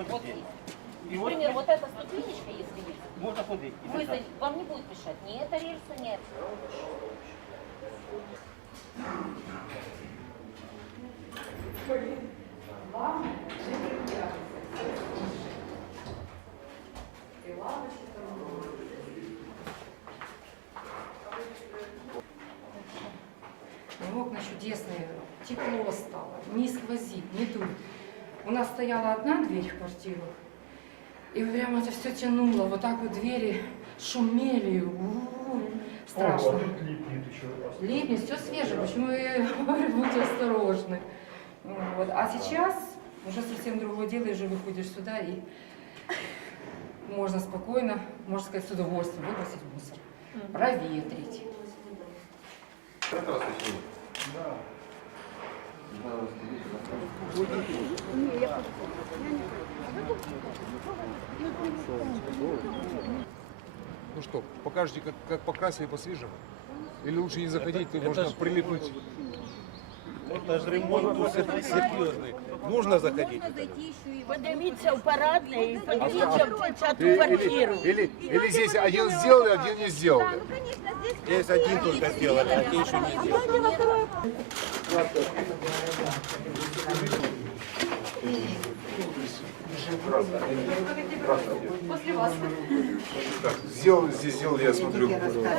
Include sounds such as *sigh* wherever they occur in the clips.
Вот Вот здесь. И вот Например, вот эта ступенечка, если есть, можно ходить. и вы дышать. вам не будет мешать ни эта рельса, ни эта. Ну, Окна чудесные, тепло стало, не сквозит, не дует. У нас стояла одна дверь в квартиру, и прямо это все тянуло, вот так вот двери шумели, у-у-у, страшно. Липнет, все свежее, почему я *laughs* говорю, будьте осторожны. Вот. А сейчас уже совсем другое дело, и уже выходишь сюда, и можно спокойно, можно сказать, с удовольствием выбросить мусор, проветрить. Ну что, покажете, как, как покрасили по-свежему? Или лучше не заходить, тут можно прилипнуть? Это же ремонт очень серьезный. Нужно заходить. Подниміться в парадне і подивіться в 30 Или, квартиру. или, или здесь один сделали, один не сделали. Здесь один только сделали, а те еще не сделали. Так, сделали, здесь сделали, я смотрю,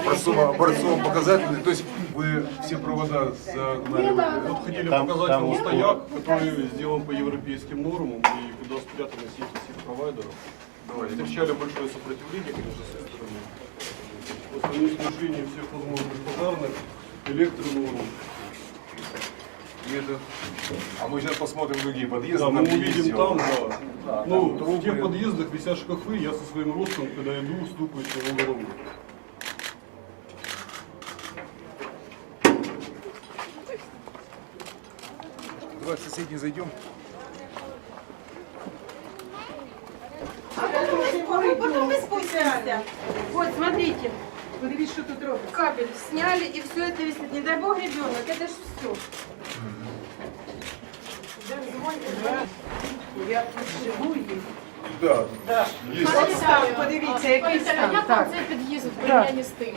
образцово, образцово показательный. То есть вы все провода загнали. Вот хотели Там- показать там вам стояк, который сделан по европейским нормам и куда спрятаны сети всех провайдеров. Встречали большое сопротивление, конечно, с этой стороны. Основном снижение всех возможных пожарных, электронорм. Это... А мы сейчас посмотрим другие подъезды. Да, мы увидим сделано. там, да. Да, Ну, там в тех подъездах висят шкафы, я со своим ростом, когда иду, стукаюсь на уголовник. Давай в соседний зайдем. Потом спустимся. Вот, смотрите. Подивись, что тут робят. Кабель сняли, и все это висит. Не дай бог ребенок, это ж все. Я тут живу Да. Стан, подивіться, який стан. Так. Це під'їзд в порівнянні з тим.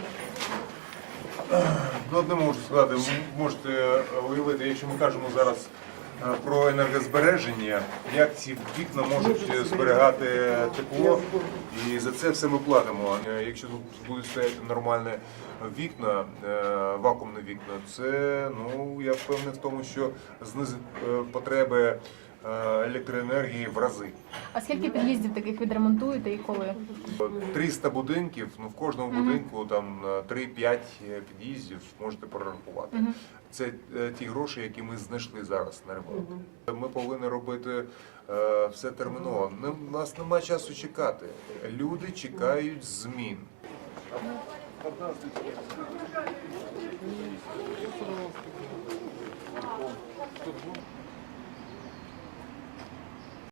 Ну, одне можу сказати, можете е, уявити, якщо ми кажемо зараз про енергозбереження, як ці вікна можуть е, зберігати тепло, і за це все ми платимо. Е, Якщо тут будуть стояти нормальні вікна, е, вакуумні вікна, це ну я впевнений в тому, що знизить е, потреби е, електроенергії в рази. А скільки під'їздів таких відремонтуєте і коли? 300 будинків, ну в кожному будинку там е, 3-5 під'їздів можете прорахувати. Мгм. Це е, ті гроші, які ми знайшли зараз на ремонт. Ми повинні робити е, все терміново. Не- У нас немає часу чекати. Люди чекають змін.